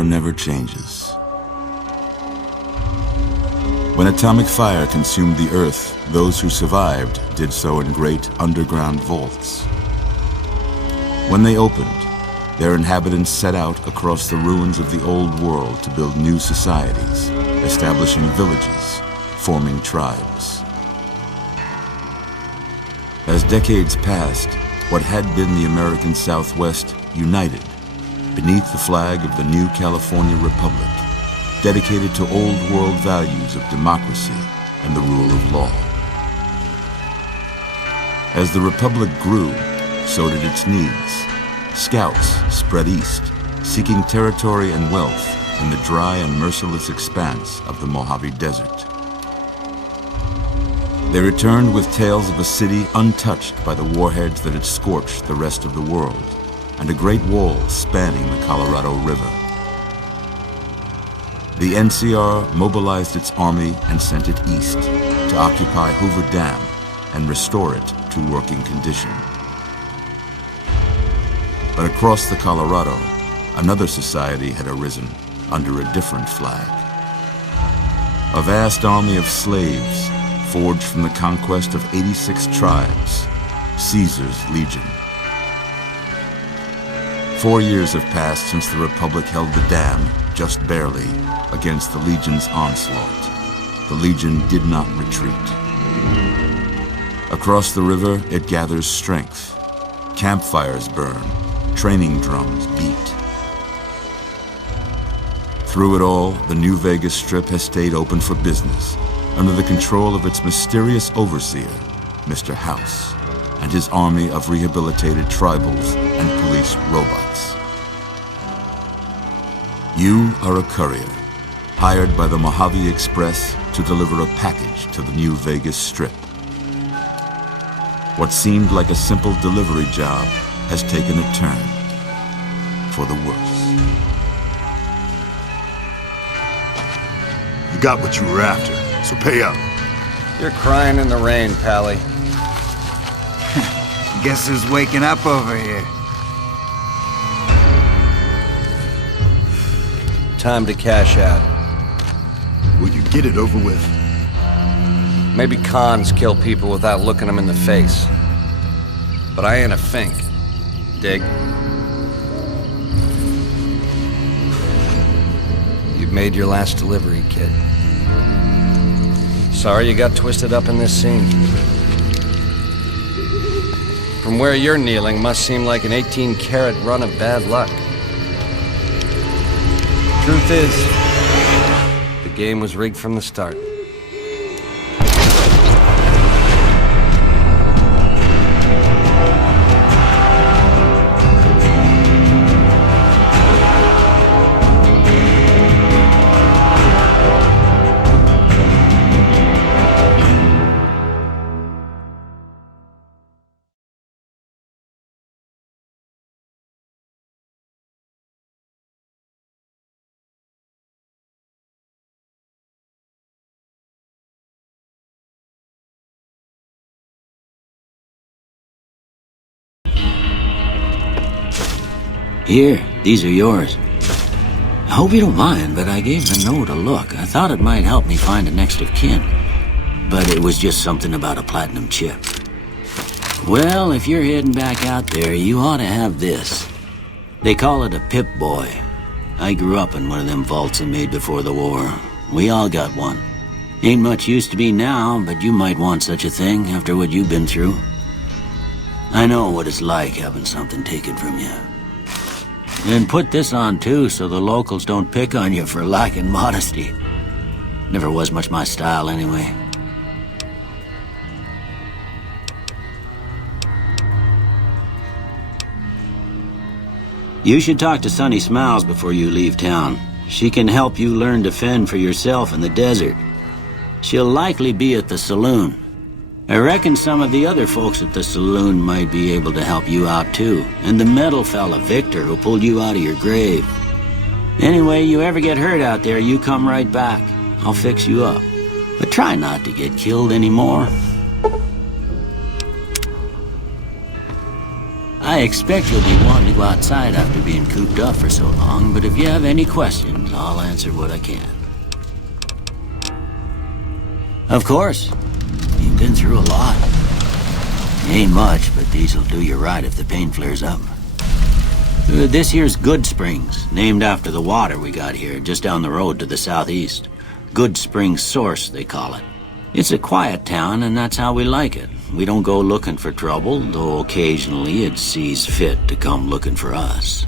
war never changes. When atomic fire consumed the earth, those who survived did so in great underground vaults. When they opened, their inhabitants set out across the ruins of the old world to build new societies, establishing villages, forming tribes. As decades passed, what had been the American Southwest united beneath the flag of the new California Republic, dedicated to old world values of democracy and the rule of law. As the Republic grew, so did its needs. Scouts spread east, seeking territory and wealth in the dry and merciless expanse of the Mojave Desert. They returned with tales of a city untouched by the warheads that had scorched the rest of the world, and a great wall spanning the Colorado River. The NCR mobilized its army and sent it east to occupy Hoover Dam and restore it to working condition. But across the Colorado, another society had arisen under a different flag. A vast army of slaves forged from the conquest of 86 tribes, Caesar's Legion. 4 years have passed since the Republic held the dam, just barely, against the Legion's onslaught. The Legion did not retreat. Across the river, it gathers strength. Campfires burn, training drums beat. Through it all, the New Vegas Strip has stayed open for business, under the control of its mysterious overseer, Mr. House, and his army of rehabilitated tribals and police robots. You are a courier, hired by the Mojave Express to deliver a package to the New Vegas Strip. What seemed like a simple delivery job has taken a turn for the worse. You got what you were after, so pay up. You're crying in the rain, Pally. Guess who's waking up over here? Time to cash out. Will you get it over with? Maybe cons kill people without looking them in the face. But I ain't a fink. Dig? You've made your last delivery, kid. Sorry you got twisted up in this scene. From where you're kneeling must seem like an 18-carat run of bad luck. Truth is, the game was rigged from the start. Here, these are yours. I hope you don't mind, but I gave the note a look. I thought it might help me find a next of kin. But it was just something about a platinum chip. Well, if you're heading back out there, you ought to have this. They call it a Pip-Boy. I grew up in one of them vaults they made before the war. We all got one. Ain't much use to me now, but you might want such a thing after what you've been through. I know what it's like having something taken from you. And put this on too, so the locals don't pick on you for lacking modesty. Never was much my style anyway. You should talk to Sunny Smiles before you leave town. She can help you learn to fend for yourself in the desert. She'll likely be at the saloon. I reckon some of the other folks at the saloon might be able to help you out too. And the metal fella, Victor, who pulled you out of your grave. Anyway, you ever get hurt out there, you come right back. I'll fix you up. But try not to get killed anymore. I expect you'll be wanting to go outside after being cooped up for so long, but if you have any questions, I'll answer what I can. Of course. You've been through a lot. Ain't much, but these'll do you right if the pain flares up. This here's Goodsprings, named after the water we got here, just down the road to the southeast. Goodsprings Source, they call it. It's a quiet town, and that's how we like it. We don't go looking for trouble, though occasionally it sees fit to come looking for us.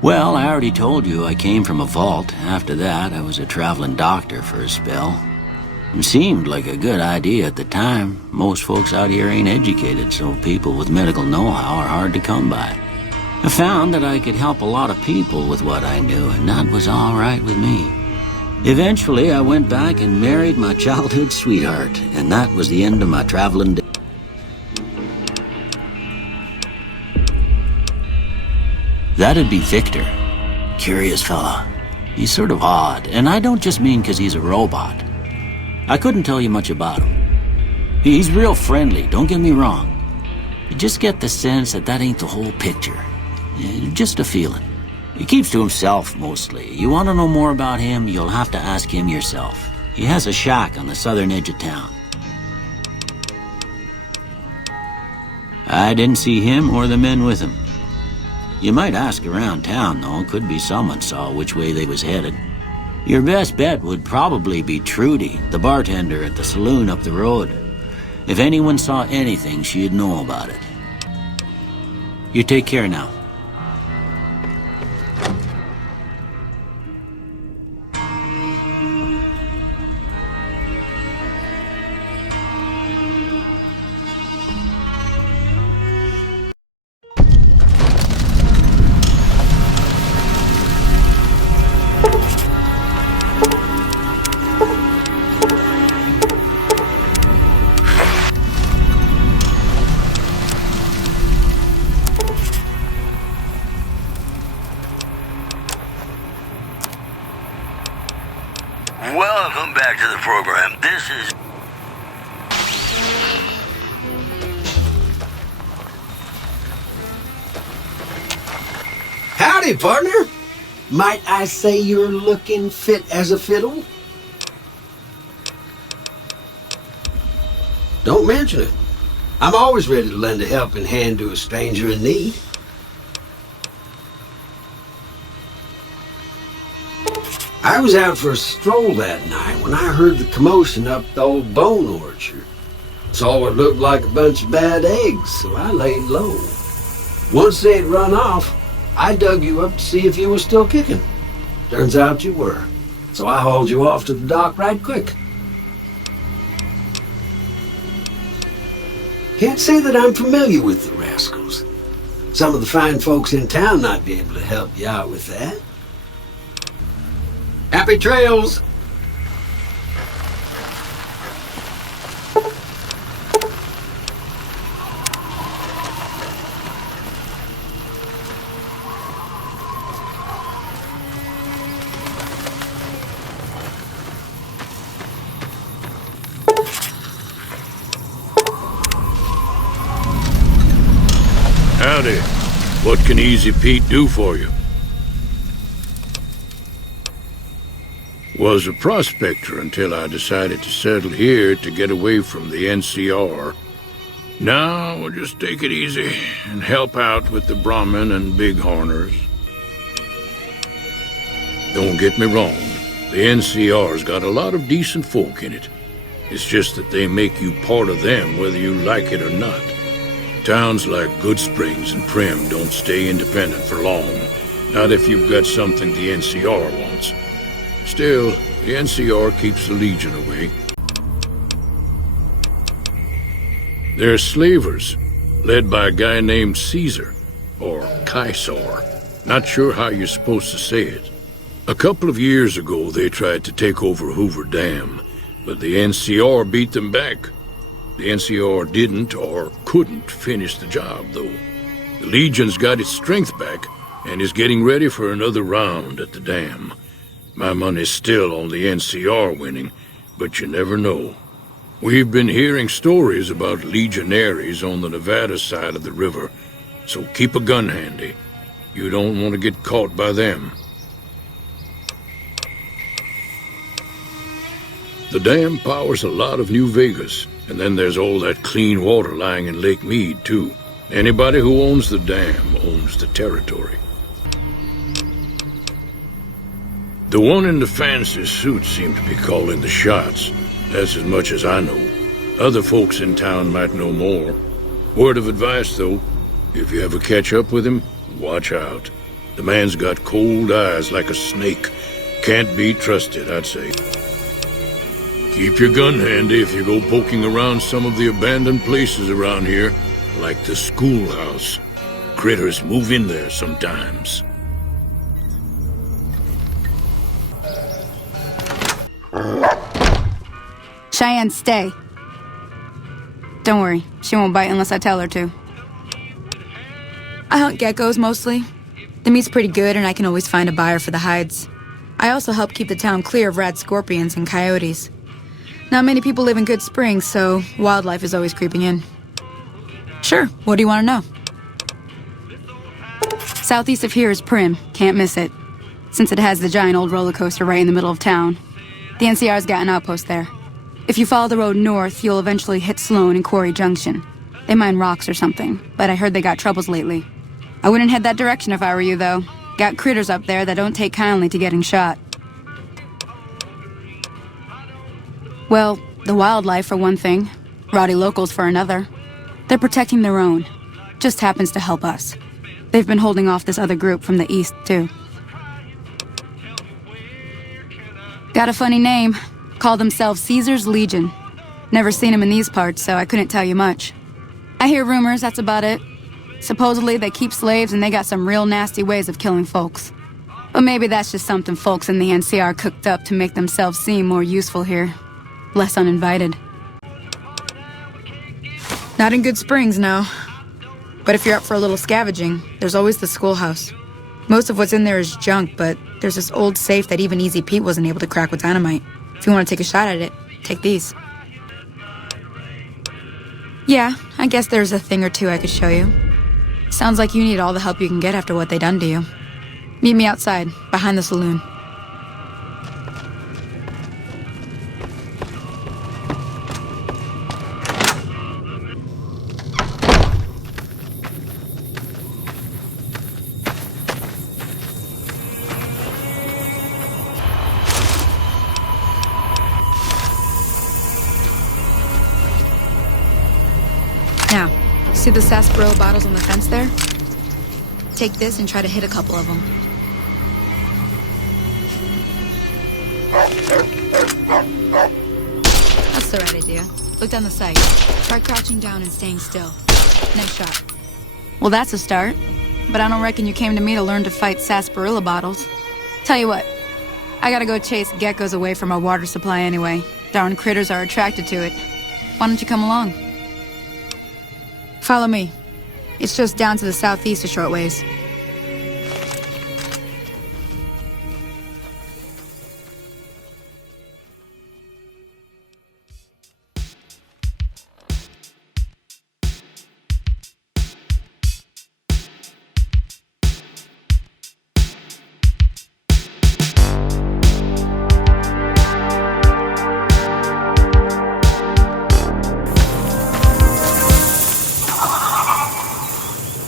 Well, I already told you I came from a vault. After that, I was a traveling doctor for a spell. It seemed like a good idea at the time. Most folks out here ain't educated, so people with medical know-how are hard to come by. I found that I could help a lot of people with what I knew, and that was all right with me. Eventually, I went back and married my childhood sweetheart, and that was the end of my traveling days. That'd be Victor. Curious fella. He's sort of odd, and I don't just mean 'cause he's a robot. I couldn't tell you much about him. He's real friendly, don't get me wrong. You just get the sense that that ain't the whole picture. Just a feeling. He keeps to himself, mostly. You want to know more about him, you'll have to ask him yourself. He has a shack on the southern edge of town. I didn't see him or the men with him. You might ask around town, though. Could be someone saw which way they was headed. Your best bet would probably be Trudy, the bartender at the saloon up the road. If anyone saw anything, she'd know about it. You take care now. Welcome back to the program. This is... Howdy, partner. Might I say you're looking fit as a fiddle? Don't mention it. I'm always ready to lend a helping hand to a stranger in need. I was out for a stroll that night when I heard the commotion up the old bone orchard. Saw what looked like a bunch of bad eggs, so I laid low. Once they'd run off, I dug you up to see if you were still kicking. Turns out you were, so I hauled you off to the dock right quick. Can't say that I'm familiar with the rascals. Some of the fine folks in town might be able to help you out with that. Happy trails! Howdy. What can Easy Pete do for you? Was a prospector until I decided to settle here to get away from the NCR. Now we'll just take it easy and help out with the Brahmin and Bighorners. Don't get me wrong, the NCR's got a lot of decent folk in it. It's just that they make you part of them whether you like it or not. Towns like Goodsprings and Prim don't stay independent for long, not if you've got something the NCR wants. Still, the NCR keeps the Legion away. They're slavers, led by a guy named Caesar, or Caesar. Not sure how you're supposed to say it. A couple of years ago, they tried to take over Hoover Dam, but the NCR beat them back. The NCR didn't or couldn't finish the job, though. The Legion's got its strength back and is getting ready for another round at the dam. My money's still on the NCR winning, but you never know. We've been hearing stories about legionaries on the Nevada side of the river, so keep a gun handy. You don't want to get caught by them. The dam powers a lot of New Vegas, and then there's all that clean water lying in Lake Mead, too. Anybody who owns the dam owns the territory. The one in the fancy suit seemed to be calling the shots. That's as much as I know. Other folks in town might know more. Word of advice, though, if you ever catch up with him, watch out. The man's got cold eyes like a snake. Can't be trusted, I'd say. Keep your gun handy if you go poking around some of the abandoned places around here, like the schoolhouse. Critters move in there sometimes. Cheyenne, stay. Don't worry, she won't bite unless I tell her to. I hunt geckos mostly. The meat's pretty good and I can always find a buyer for the hides. I also help keep the town clear of rat scorpions and coyotes. Not many people live in Goodsprings, so wildlife is always creeping in. Sure, what do you want to know? Southeast of here is Prim, can't miss it. Since it has the giant old roller coaster right in the middle of town. The NCR's got an outpost there. If you follow the road north, you'll eventually hit Sloan and Quarry Junction. They mine rocks or something, but I heard they got troubles lately. I wouldn't head that direction if I were you, though. Got critters up there that don't take kindly to getting shot. Well, the wildlife for one thing, rowdy locals for another. They're protecting their own. Just happens to help us. They've been holding off this other group from the east, too. Got a funny name. Call themselves Caesar's Legion. Never seen them in these parts, so I couldn't tell you much. I hear rumors, that's about it. Supposedly they keep slaves and they got some real nasty ways of killing folks. But maybe that's just something folks in the NCR cooked up to make themselves seem more useful here. Less uninvited. Not in Goodsprings, no. But if you're up for a little scavenging, there's always the schoolhouse. Most of what's in there is junk, but there's this old safe that even Easy Pete wasn't able to crack with dynamite. If you want to take a shot at it, take these. Yeah, I guess there's a thing or two I could show you. Sounds like you need all the help you can get after what they done to you. Meet me outside, behind the saloon. Now, see the sarsaparilla bottles on the fence there? Take this and try to hit a couple of them. That's the right idea. Look down the sight. Try crouching down and staying still. Nice shot. Well, that's a start. But I don't reckon you came to me to learn to fight sarsaparilla bottles. Tell you what, I gotta go chase geckos away from our water supply anyway. Darn critters are attracted to it. Why don't you come along? Follow me. It's just down to the southeast a short ways.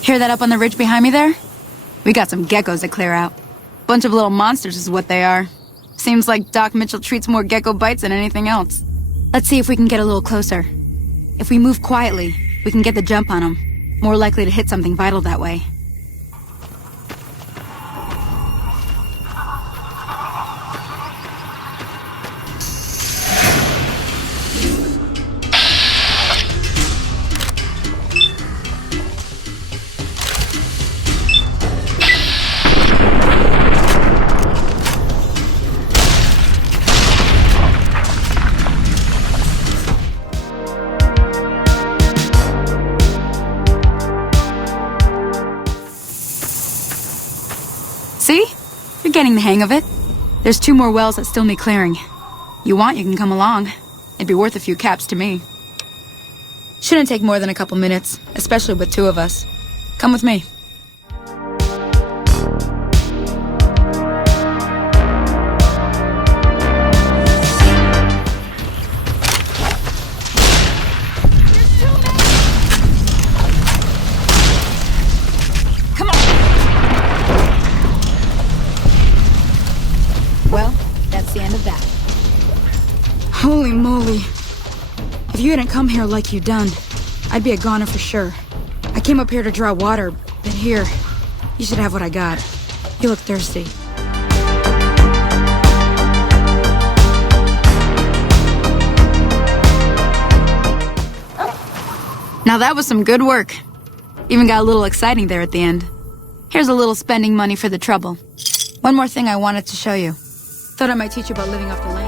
Hear that up on the ridge behind me there? We got some geckos to clear out. Bunch of little monsters is what they are. Seems like Doc Mitchell treats more gecko bites than anything else. Let's see if we can get a little closer. If we move quietly, we can get the jump on them. More likely to hit something vital that way. See? You're getting the hang of it. There's 2 more wells that still need clearing. You want, you can come along. It'd be worth a few caps to me. Shouldn't take more than a couple minutes, especially with two of us. Come with me. Come on! Well, that's the end of that. Holy moly. If you hadn't come here like you done, I'd be a goner for sure. I came up here to draw water, but here, you should have what I got. You look thirsty. Now that was some good work. Even got a little exciting there at the end. Here's a little spending money for the trouble. One more thing I wanted to show you. Thought I might teach you about living off the land.